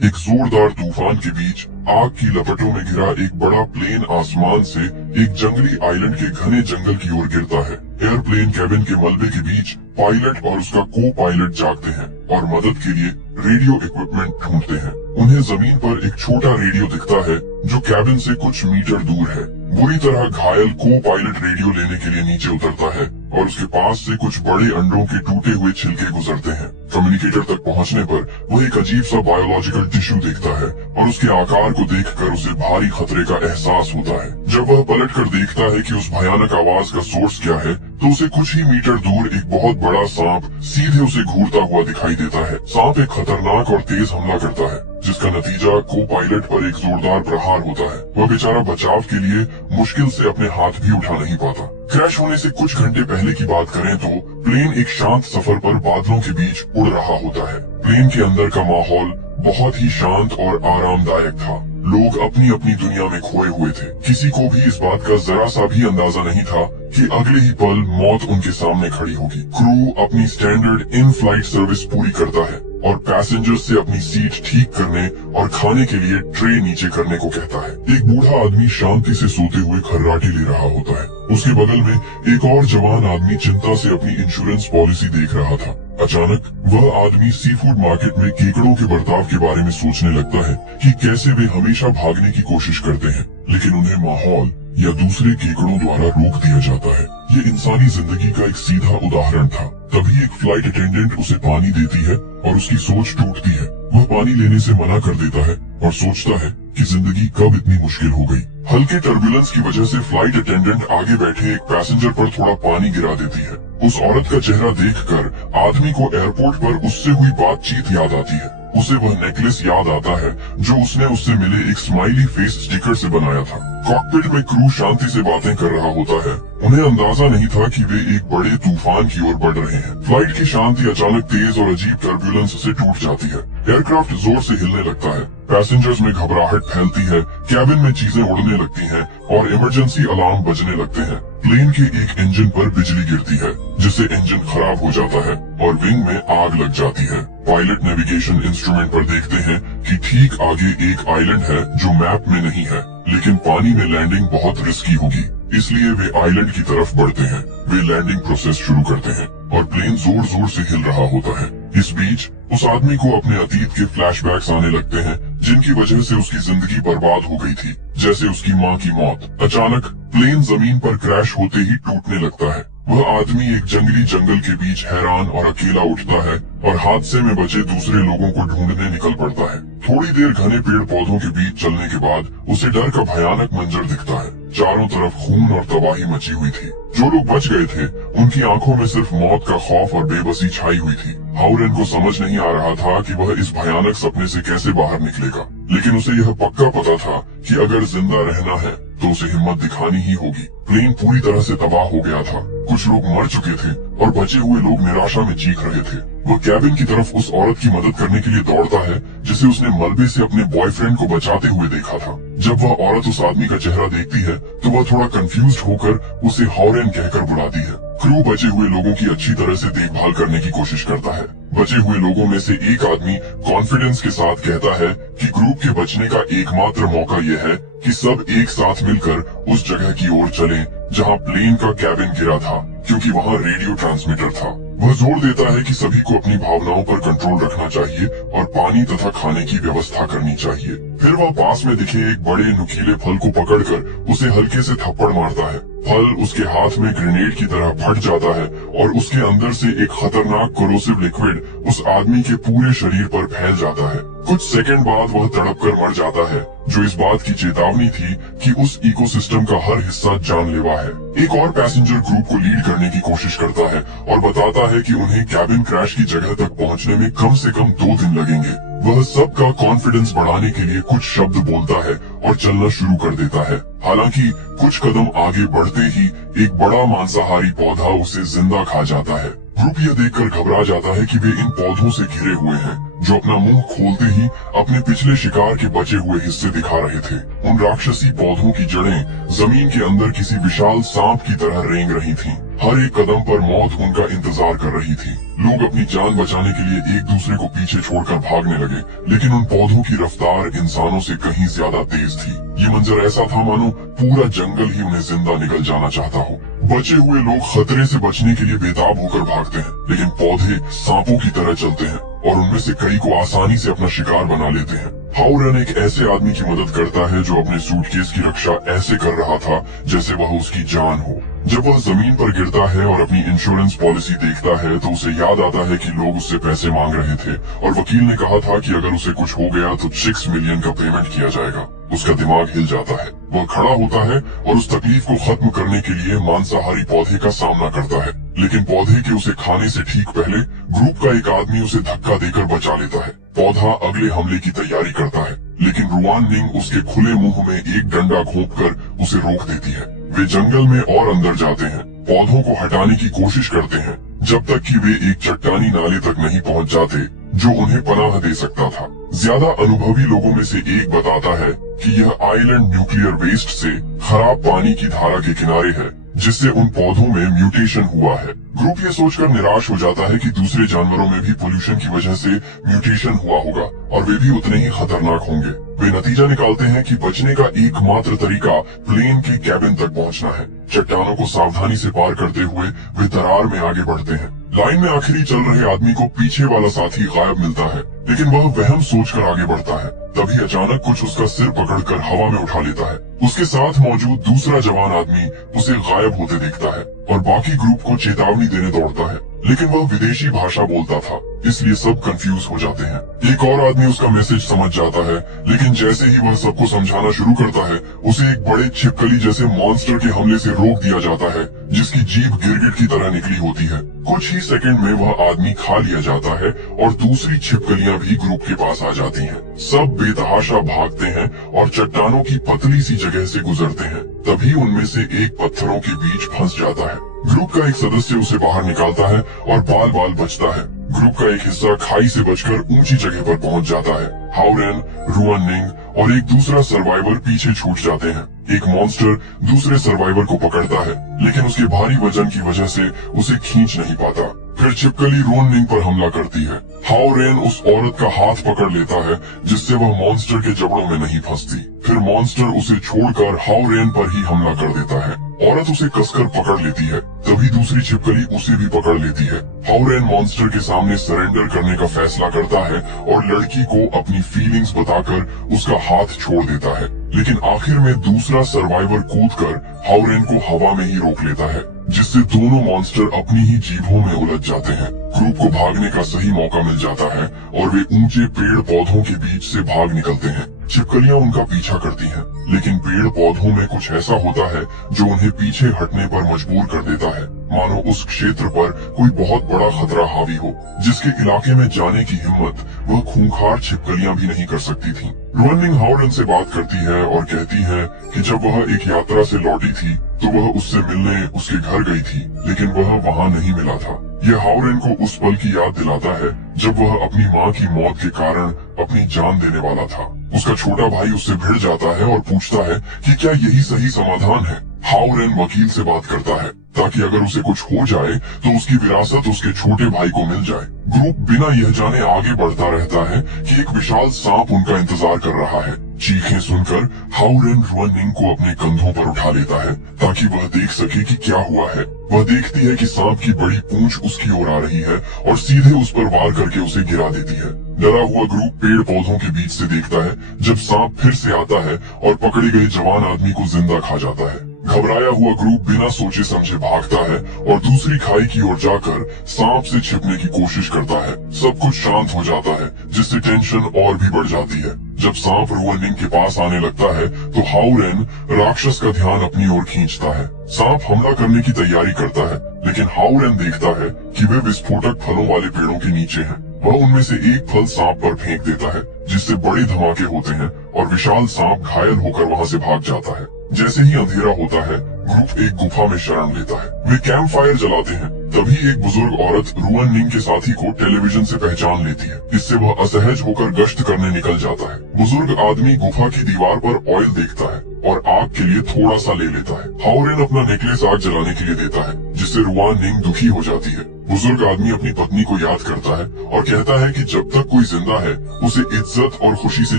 एक जोरदार तूफान के बीच आग की लपटों में घिरा एक बड़ा प्लेन आसमान से एक जंगली आइलैंड के घने जंगल की ओर गिरता है। एयरप्लेन कैबिन के मलबे के बीच पायलट और उसका को पायलट जागते हैं और मदद के लिए रेडियो इक्विपमेंट ढूंढते हैं। उन्हें जमीन पर एक छोटा रेडियो दिखता है जो कैबिन से कुछ मीटर दूर है। बुरी तरह घायल को पायलट रेडियो लेने के लिए नीचे उतरता है और उसके पास से कुछ बड़े अंडों के टूटे हुए छिलके गुजरते हैं। कम्युनिकेटर तक पहुंचने पर वह एक अजीब सा बायोलॉजिकल टिश्यू देखता है और उसके आकार को देखकर उसे भारी खतरे का एहसास होता है। जब वह पलटकर देखता है कि उस भयानक आवाज का सोर्स क्या है, तो उसे कुछ ही मीटर दूर एक बहुत बड़ा सांप सीधे उसे घूरता हुआ दिखाई देता है। सांप एक खतरनाक और तेज हमला करता है, जिसका नतीजा को पायलट पर एक जोरदार प्रहार होता है। वह बेचारा बचाव के लिए मुश्किल से अपने हाथ भी उठा नहीं पाता। क्रैश होने से कुछ घंटे पहले की बात करें तो प्लेन एक शांत सफर पर बादलों के बीच उड़ रहा होता है। प्लेन के अंदर का माहौल बहुत ही शांत और आरामदायक था। लोग अपनी अपनी दुनिया में खोए हुए थे। किसी को भी इस बात का जरा सा भी अंदाजा नहीं था कि अगले ही पल मौत उनके सामने खड़ी होगी। क्रू अपनी स्टैंडर्ड इन फ्लाइट सर्विस पूरी करता है और पैसेंजर्स से अपनी सीट ठीक करने और खाने के लिए ट्रे नीचे करने को कहता है। एक बूढ़ा आदमी शांति से सोते हुए खर्राटे ले रहा होता है। उसके बगल में एक और जवान आदमी चिंता से अपनी इंश्योरेंस पॉलिसी देख रहा था। अचानक वह आदमी सी फूड मार्केट में केकड़ों के बर्ताव के बारे में सोचने लगता है कि कैसे वे हमेशा भागने की कोशिश करते हैं, लेकिन उन्हें माहौल या दूसरे केकड़ों द्वारा रोक दिया जाता है। ये इंसानी जिंदगी का एक सीधा उदाहरण था। तभी एक फ्लाइट अटेंडेंट उसे पानी देती है और उसकी सोच टूटती है। वह पानी लेने से मना कर देता है और सोचता है कि जिंदगी कब इतनी मुश्किल हो गई। हल्के टर्बुलेंस की वजह से फ्लाइट अटेंडेंट आगे बैठे एक पैसेंजर पर थोड़ा पानी गिरा देती है। उस औरत का चेहरा देखकर आदमी को एयरपोर्ट पर उससे हुई बातचीत याद आती है। उसे वह नेकलेस याद आता है जो उसने उससे मिले एक स्माइली फेस स्टिकर से बनाया था। कॉकपिट में क्रू शांति से बातें कर रहा होता है। उन्हें अंदाजा नहीं था कि वे एक बड़े तूफान की ओर बढ़ रहे हैं। फ्लाइट की शांति अचानक तेज और अजीब टर्बुलेंस से टूट जाती है। एयरक्राफ्ट जोर से हिलने लगता है। पैसेंजर्स में घबराहट फैलती है, कैबिन में चीजें उड़ने लगती हैं और इमरजेंसी अलार्म बजने लगते हैं। प्लेन के एक इंजन पर बिजली गिरती है, जिससे इंजन खराब हो जाता है और विंग में आग लग जाती है। पायलट नेविगेशन इंस्ट्रूमेंट पर देखते हैं कि ठीक आगे एक आइलैंड है जो मैप में नहीं है, लेकिन पानी में लैंडिंग बहुत रिस्की होगी, इसलिए वे आइलैंड की तरफ बढ़ते हैं। वे लैंडिंग प्रोसेस शुरू करते हैं और प्लेन जोर जोर से हिल रहा होता है। इस बीच उस आदमी को अपने अतीत के फ्लैशबैक्स आने लगते हैं, जिनकी वजह से उसकी जिंदगी बर्बाद हो गई थी, जैसे उसकी माँ की मौत। अचानक प्लेन जमीन पर क्रैश होते ही टूटने लगता है। वह आदमी एक जंगली जंगल के बीच हैरान और अकेला उठता है और हादसे में बचे दूसरे लोगों को ढूंढने निकल पड़ता है। थोड़ी देर घने पेड़ पौधों के बीच चलने के बाद उसे डर का भयानक मंजर दिखता है। चारों तरफ खून और तबाही मची हुई थी। जो लोग बच गए थे उनकी आंखों में सिर्फ मौत का खौफ और बेबसी छाई हुई थी। हाउरेन को समझ नहीं आ रहा था कि वह इस भयानक सपने से कैसे बाहर निकलेगा, लेकिन उसे यह पक्का पता था कि अगर जिंदा रहना है तो उसे हिम्मत दिखानी ही होगी। प्लेन पूरी तरह से तबाह हो गया था। कुछ लोग मर चुके थे और बचे हुए लोग निराशा में चीख रहे थे। वह कैबिन की तरफ उस औरत की मदद करने के लिए दौड़ता है जिसे उसने मलबे से अपने बॉयफ्रेंड को बचाते हुए देखा था। जब वह औरत उस आदमी का चेहरा देखती है तो वह थोड़ा कंफ्यूज होकर उसे हॉरेन कहकर बुलाती है। क्रू बचे हुए लोगों की अच्छी तरह से देखभाल करने की कोशिश करता है। बचे हुए लोगों में से एक आदमी कॉन्फिडेंस के साथ कहता है कि ग्रुप के बचने का एकमात्र मौका यह है कि सब एक साथ मिलकर उस जगह की ओर चलें जहां प्लेन का कैबिन गिरा था, क्योंकि वहां रेडियो ट्रांसमीटर था। वह जोर देता है कि सभी को अपनी भावनाओं पर कंट्रोल रखना चाहिए और पानी तथा खाने की व्यवस्था करनी चाहिए। फिर वह पास में दिखे एक बड़े नुकीले फल को पकड़कर उसे हल्के से थप्पड़ मारता है। फल उसके हाथ में ग्रेनेड की तरह फट जाता है और उसके अंदर से एक खतरनाक कोरोसिव लिक्विड उस आदमी के पूरे शरीर पर फैल जाता है। कुछ सेकंड बाद वह तड़प कर मर जाता है, जो इस बात की चेतावनी थी कि उस इकोसिस्टम का हर हिस्सा जानलेवा है। एक और पैसेंजर ग्रुप को लीड करने की कोशिश करता है और बताता है कि उन्हें कैबिन क्रैश की जगह तक पहुंचने में कम से कम 2 दिन लगेंगे। वह सबका कॉन्फिडेंस बढ़ाने के लिए कुछ शब्द बोलता है और चलना शुरू कर देता है। हालांकि कुछ कदम आगे बढ़ते ही एक बड़ा मांसाहारी पौधा उसे जिंदा खा जाता है। ग्रुप यह देखकर घबरा जाता है कि वे इन पौधों से घिरे हुए हैं, जो अपना मुंह खोलते ही अपने पिछले शिकार के बचे हुए हिस्से दिखा रहे थे। उन राक्षसी पौधों की जड़ें जमीन के अंदर किसी विशाल सांप की तरह रेंग रही थीं। हर एक कदम पर मौत उनका इंतजार कर रही थी। लोग अपनी जान बचाने के लिए एक दूसरे को पीछे छोड़कर भागने लगे, लेकिन उन पौधों की रफ्तार इंसानों से कहीं ज्यादा तेज थी। ये मंजर ऐसा था मानो पूरा जंगल ही उन्हें जिंदा निकल जाना चाहता हो। बचे हुए लोग खतरे से बचने के लिए बेताब होकर भागते हैं, लेकिन पौधे सांपों की तरह चलते हैं और उनमें से कई को आसानी से अपना शिकार बना लेते हैं। हाउरेन एक ऐसे आदमी की मदद करता है जो अपने सूटकेस की रक्षा ऐसे कर रहा था जैसे वह उसकी जान हो। जब वह जमीन पर गिरता है और अपनी इंश्योरेंस पॉलिसी देखता है तो उसे याद आता है कि लोग उससे पैसे मांग रहे थे और वकील ने कहा था कि अगर उसे कुछ हो गया तो 6 मिलियन का पेमेंट किया जाएगा। उसका दिमाग हिल जाता है। वह खड़ा होता है और उस तकलीफ को खत्म करने के लिए मांसाहारी पौधे का सामना करता है, लेकिन पौधे के उसे खाने से ठीक पहले ग्रुप का एक आदमी उसे धक्का देकर बचा लेता है। पौधा अगले हमले की तैयारी करता है, लेकिन रुआन निंग उसके खुले मुंह में एक डंडा घोंपकर उसे रोक देती है। वे जंगल में और अंदर जाते हैं, पौधों को हटाने की कोशिश करते हैं, जब तक कि वे एक चट्टानी नाले तक नहीं पहुंच जाते जो उन्हें पनाह दे सकता था। ज्यादा अनुभवी लोगों में से एक बताता है कि यह आइलैंड न्यूक्लियर वेस्ट से खराब पानी की धारा के किनारे है, जिससे उन पौधों में म्यूटेशन हुआ है। ग्रुप ये सोचकर निराश हो जाता है कि दूसरे जानवरों में भी पोल्यूशन की वजह से म्यूटेशन हुआ होगा और वे भी उतने ही खतरनाक होंगे। वे नतीजा निकालते हैं कि बचने का एकमात्र तरीका प्लेन के कैबिन तक पहुंचना है। चट्टानों को सावधानी से पार करते हुए वे दरार में आगे बढ़ते हैं। लाइन में आखिरी चल रहे आदमी को पीछे वाला साथी गायब मिलता है, लेकिन वह वहम सोचकर आगे बढ़ता है। तभी अचानक कुछ उसका सिर पकड़कर हवा में उठा लेता है। उसके साथ मौजूद दूसरा जवान आदमी उसे गायब होते देखता है और बाकी ग्रुप को चेतावनी देने दौड़ता है, लेकिन वह विदेशी भाषा बोलता था, इसलिए सब कंफ्यूज हो जाते हैं। एक और आदमी उसका मैसेज समझ जाता है, लेकिन जैसे ही वह सबको समझाना शुरू करता है, उसे एक बड़े छिपकली जैसे मॉन्स्टर के हमले से रोक दिया जाता है, जिसकी जीभ गिरगिट की तरह निकली होती है। कुछ ही सेकंड में वह आदमी खा लिया जाता है और दूसरी छिपकलियां भी ग्रुप के पास आ जाती हैं। सब बेतहाशा भागते हैं और चट्टानों की पतली सी जगह से गुजरते हैं। तभी उनमें से एक पत्थरों के बीच फंस जाता है। ग्रुप का एक सदस्य उसे बाहर निकालता है और बाल बाल बचता है। ग्रुप का एक हिस्सा खाई से बचकर ऊंची जगह पर पहुंच जाता है। हाउरेन, रुआन निंग और एक दूसरा सर्वाइवर पीछे छूट जाते हैं। एक मॉन्स्टर दूसरे सर्वाइवर को पकड़ता है, लेकिन उसके भारी वजन की वजह से उसे खींच नहीं पाता। फिर छिपकली रोन निंग पर हमला करती है। हाउरेन उस औरत का हाथ पकड़ लेता है, जिससे वह मॉन्स्टर के जबड़ों में नहीं फंसती। फिर मॉन्स्टर उसे छोड़कर हाउरेन पर ही हमला कर देता है। औरत उसे कसकर पकड़ लेती है, तभी दूसरी छिपकली उसे भी पकड़ लेती है। हाउरेन मॉन्स्टर के सामने सरेंडर करने का फैसला करता है और लड़की को अपनी फीलिंग्स बताकर उसका हाथ छोड़ देता है, लेकिन आखिर में दूसरा सर्वाइवर कूदकर हाउरेन को हवा में ही रोक लेता है, जिससे दोनों मॉन्स्टर अपनी ही जीभों में उलझ जाते हैं। ग्रुप को भागने का सही मौका मिल जाता है और वे ऊंचे पेड़ पौधों के बीच से भाग निकलते हैं। छिपकलियां उनका पीछा करती हैं, लेकिन पेड़ पौधों में कुछ ऐसा होता है जो उन्हें पीछे हटने पर मजबूर कर देता है, मानो उस क्षेत्र पर कोई बहुत बड़ा खतरा हावी हो, जिसके इलाके में जाने की हिम्मत वह खूंखार छिपकलियां भी नहीं कर सकती थीं। रुआन हाउरेन से बात करती है और कहती है कि जब वह एक यात्रा से लौटी थी तो वह उससे मिलने उसके घर गई थी, लेकिन वह वहाँ नहीं मिला था। यह हाउरेन को उस पल की याद दिलाता है जब वह अपनी माँ की मौत के कारण अपनी जान देने वाला था। उसका छोटा भाई उससे भिड़ जाता है और पूछता है कि क्या यही सही समाधान है। हाउरेन वकील से बात करता है ताकि अगर उसे कुछ हो जाए तो उसकी विरासत उसके छोटे भाई को मिल जाए। ग्रुप बिना यह जाने आगे बढ़ता रहता है कि एक विशाल सांप उनका इंतजार कर रहा है। चीखें सुनकर हाउरेन रुआन को अपने कंधों पर उठा लेता है ताकि वह देख सके कि क्या हुआ है। वह देखती है कि सांप की बड़ी पूंछ उसकी ओर आ रही है और सीधे उस पर वार करके उसे गिरा देती है। डरा हुआ ग्रुप पेड़ पौधों के बीच से देखता है जब सांप फिर से आता है और पकड़े गए जवान आदमी को जिंदा खा जाता है। घबराया हुआ ग्रुप बिना सोचे समझे भागता है और दूसरी खाई की ओर जाकर सांप से छिपने की कोशिश करता है। सब कुछ शांत हो जाता है, जिससे टेंशन और भी बढ़ जाती है। जब सांप रुआन के पास आने लगता है तो हाउरेन राक्षस का ध्यान अपनी ओर खींचता है। सांप हमला करने की तैयारी करता है, लेकिन हाउरेन देखता है कि वे विस्फोटक फलों वाले पेड़ों के नीचे हैं। वह उनमें से एक फल सांप पर फेंक देता है, जिससे बड़े धमाके होते हैं और विशाल सांप घायल होकर वहां से भाग जाता है। जैसे ही अंधेरा होता है, ग्रुप एक गुफा में शरण लेता है। वे कैंप फायर जलाते हैं। तभी एक बुजुर्ग औरत रुआन के साथी को टेलीविजन से पहचान लेती है। इससे वह असहज होकर गश्त करने निकल जाता है। बुजुर्ग आदमी गुफा की दीवार पर ऑयल देखता है और आग के लिए थोड़ा सा ले लेता है। हाओरेन अपना नेकलेस आग जलाने के लिए देता है, जिससे रुआन निंग दुखी हो जाती है। बुजुर्ग आदमी अपनी पत्नी को याद करता है और कहता है कि जब तक कोई जिंदा है उसे इज्जत और खुशी से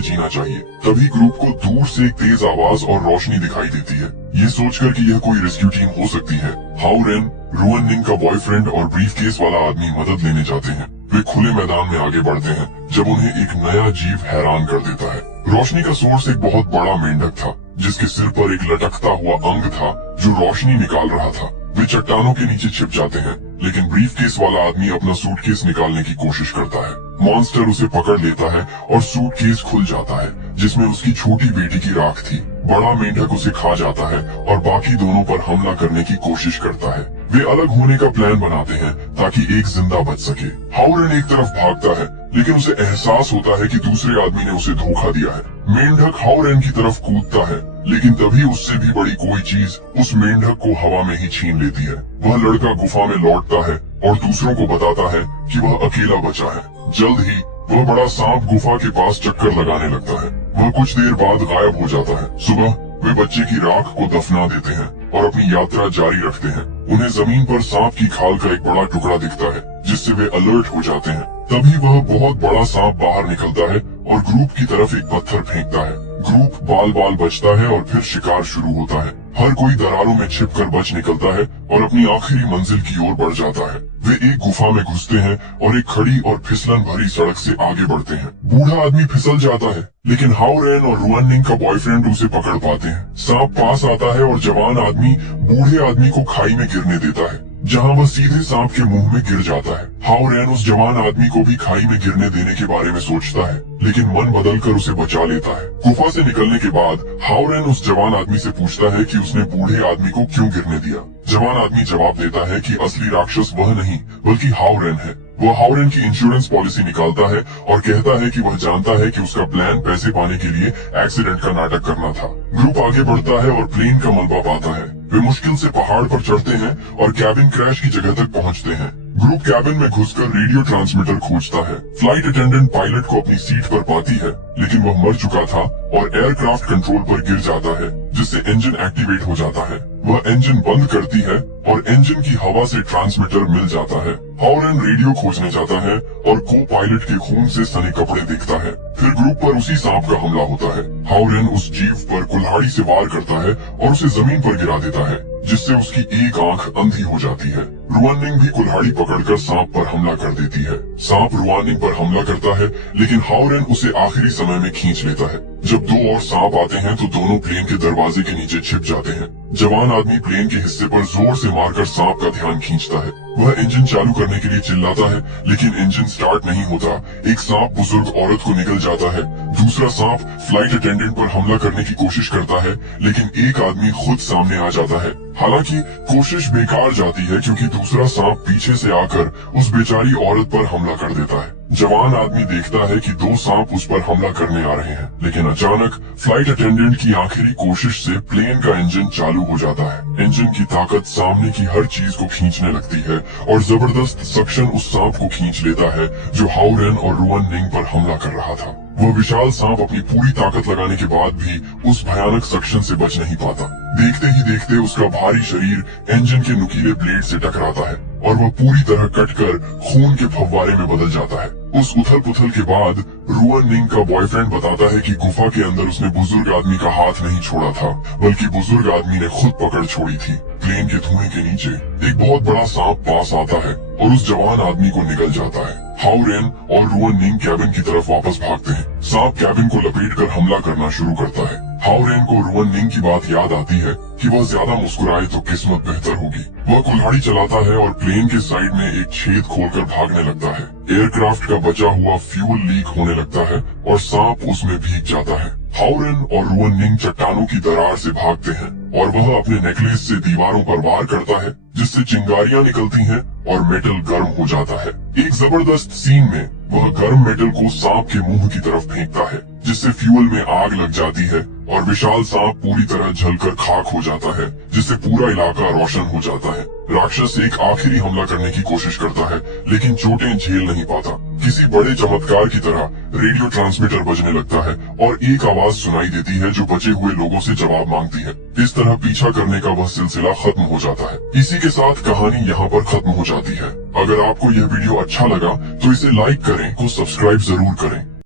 जीना चाहिए। तभी ग्रुप को दूर से एक तेज आवाज और रोशनी दिखाई देती है। ये सोचकर कि यह कोई रेस्क्यू टीम हो सकती है, हाओरेन, रुआन निंग का बॉयफ्रेंड और ब्रीफकेस वाला आदमी मदद लेने जाते हैं। वे खुले मैदान में आगे बढ़ते हैं जब उन्हें एक नया जीव हैरान कर देता है। रोशनी का सोर्स एक बहुत बड़ा मेंढक था, जिसके सिर पर एक लटकता हुआ अंग था जो रोशनी निकाल रहा था। वे चट्टानों के नीचे छिप जाते हैं, लेकिन ब्रीफकेस वाला आदमी अपना सूटकेस निकालने की कोशिश करता है। मॉन्स्टर उसे पकड़ लेता है और सूटकेस खुल जाता है, जिसमें उसकी छोटी बेटी की राख थी। बड़ा मेंढक उसे खा जाता है और बाकी दोनों पर हमला करने की कोशिश करता है। वे अलग होने का प्लान बनाते हैं ताकि एक जिंदा बच सके। हाओरेन एक तरफ भागता है, लेकिन उसे एहसास होता है कि दूसरे आदमी ने उसे धोखा दिया है। मेंढक हाओरेन की तरफ कूदता है, लेकिन तभी उससे भी बड़ी कोई चीज उस मेंढक को हवा में ही छीन लेती है। वह लड़का गुफा में लौटता है और दूसरों को बताता है कि वह अकेला बचा है। जल्द ही वह बड़ा सांप गुफा के पास चक्कर लगाने लगता है। वह कुछ देर बाद गायब हो जाता है। सुबह वे बच्चे की राख को दफना देते हैं और अपनी यात्रा जारी रखते हैं। उन्हें जमीन पर सांप की खाल का एक बड़ा टुकड़ा दिखता है, जिससे वे अलर्ट हो जाते हैं। तभी वह बहुत बड़ा सांप बाहर निकलता है और ग्रुप की तरफ एक पत्थर फेंकता है। ग्रुप बाल बाल बचता है और फिर शिकार शुरू होता है। हर कोई दरारों में छिपकर बच निकलता है और अपनी आखिरी मंजिल की ओर बढ़ जाता है। वे एक गुफा में घुसते हैं और एक खड़ी और फिसलन भरी सड़क से आगे बढ़ते हैं। बूढ़ा आदमी फिसल जाता है, लेकिन हाओरेन और रुआन निंग का बॉयफ्रेंड उसे पकड़ पाते हैं। सांप पास आता है और जवान आदमी बूढ़े आदमी को खाई में गिरने देता है, जहां वह सीधे सांप के मुंह में गिर जाता है। हाओरेन उस जवान आदमी को भी खाई में गिरने देने के बारे में सोचता है, लेकिन मन बदलकर उसे बचा लेता है। गुफा से निकलने के बाद हाओरेन उस जवान आदमी से पूछता है कि उसने बूढ़े आदमी को क्यों गिरने दिया। जवान आदमी जवाब देता है कि असली राक्षस वह नहीं बल्कि हाओरेन है। वह हाओरेन की इंश्योरेंस पॉलिसी निकालता है और कहता है कि वह जानता है कि उसका प्लान पैसे पाने के लिए एक्सीडेंट का नाटक करना था। ग्रुप आगे बढ़ता है और प्लेन का मलबा पाता है। वे मुश्किल से पहाड़ पर चढ़ते हैं और कैबिन क्रैश की जगह तक पहुंचते हैं। ग्रुप कैबिन में घुसकर रेडियो ट्रांसमीटर खोजता है। फ्लाइट अटेंडेंट पायलट को अपनी सीट पर पाती है, लेकिन वह मर चुका था और एयरक्राफ्ट कंट्रोल पर गिर जाता है, जिससे इंजन एक्टिवेट हो जाता है। वह इंजन बंद करती है और इंजन की हवा से ट्रांसमीटर मिल जाता है। हाओरेन रेडियो खोजने जाता है और को पायलट के खून से सने कपड़े देखता है। फिर ग्रुप पर उसी सांप का हमला होता है। हाओरेन उस जीव पर कुल्हाड़ी से वार करता है और उसे जमीन पर गिरा देता है, जिससे उसकी एक आंख अंधी हो जाती है। रुआन निंग भी कुल्हाड़ी पकड़कर सांप पर हमला कर देती है। सांप रुआन निंग पर हमला करता है, लेकिन हाओरेन उसे आखिरी समय में खींच लेता है। जब दो और सांप आते हैं तो दोनों प्लेन के दरवाजे के नीचे छिप जाते हैं। जवान आदमी प्लेन के हिस्से पर जोर से मारकर सांप का ध्यान खींचता है। वह इंजन चालू करने के लिए चिल्लाता है, लेकिन इंजन स्टार्ट नहीं होता। एक सांप बुजुर्ग औरत को निगल जाता है। दूसरा सांप फ्लाइट अटेंडेंट पर हमला करने की कोशिश करता है, लेकिन एक आदमी खुद सामने आ जाता है। हालांकि कोशिश बेकार जाती है, क्योंकि दूसरा सांप पीछे से आकर उस बेचारी औरत पर हमला कर देता है। जवान आदमी देखता है कि दो सांप उस पर हमला करने आ रहे हैं, लेकिन अचानक फ्लाइट अटेंडेंट की आखिरी कोशिश से प्लेन का इंजन चालू हो जाता है। इंजन की ताकत सामने की हर चीज को खींचने लगती है और जबरदस्त सक्शन उस सांप को खींच लेता है जो हाओरेन और रुआन निंग पर हमला कर रहा था। वह विशाल सांप अपनी पूरी ताकत लगाने के बाद भी उस भयानक सक्शन से बच नहीं पाता। देखते ही देखते उसका भारी शरीर इंजन के नुकीले ब्लेड से टकराता है और वह पूरी तरह कटकर खून के फव्वारे में बदल जाता है। उस उथल पुथल के बाद रुआन निंग का बॉयफ्रेंड बताता है कि गुफा के अंदर उसने बुजुर्ग आदमी का हाथ नहीं छोड़ा था, बल्कि बुजुर्ग आदमी ने खुद पकड़ छोड़ी थी। प्लेन के धुएं के नीचे एक बहुत बड़ा सांप पास आता है और उस जवान आदमी को निगल जाता है। हाओरेन और रुआन निंग कैबिन की तरफ वापस भागते हैं। सांप कैबिन को लपेटकर हमला करना शुरू करता है। हाओरेन को रुआन निंग की बात याद आती है कि वह ज्यादा मुस्कुराए तो किस्मत बेहतर होगी। वह कुल्हाड़ी चलाता है और प्लेन के साइड में एक छेद खोलकर भागने लगता है। एयरक्राफ्ट का बचा हुआ फ्यूल लीक होने लगता है और सांप उसमें भीग जाता है। हाओरेन और रुआन निंग चट्टानों की दरार से भागते हैं और वह अपने नेकलेस से दीवारों पर वार करता है, जिससे चिंगारियां निकलती हैं और मेटल गर्म हो जाता है। एक जबरदस्त सीन में वह गर्म मेटल को सांप के मुंह की तरफ फेंकता है, जिससे फ्यूल में आग लग जाती है और विशाल सांप पूरी तरह जलकर खाक हो जाता है, जिससे पूरा इलाका रोशन हो जाता है। राक्षस एक आखिरी हमला करने की कोशिश करता है, लेकिन चोटें झेल नहीं पाता। किसी बड़े चमत्कार की तरह रेडियो ट्रांसमीटर बजने लगता है और एक आवाज सुनाई देती है जो बचे हुए लोगों से जवाब मांगती है। इस तरह पीछा करने का वह सिलसिला खत्म हो जाता है। इसी के साथ कहानी यहाँ पर खत्म हो जाती है। अगर आपको यह वीडियो अच्छा लगा तो इसे लाइक करें, को सब्सक्राइब जरूर करें।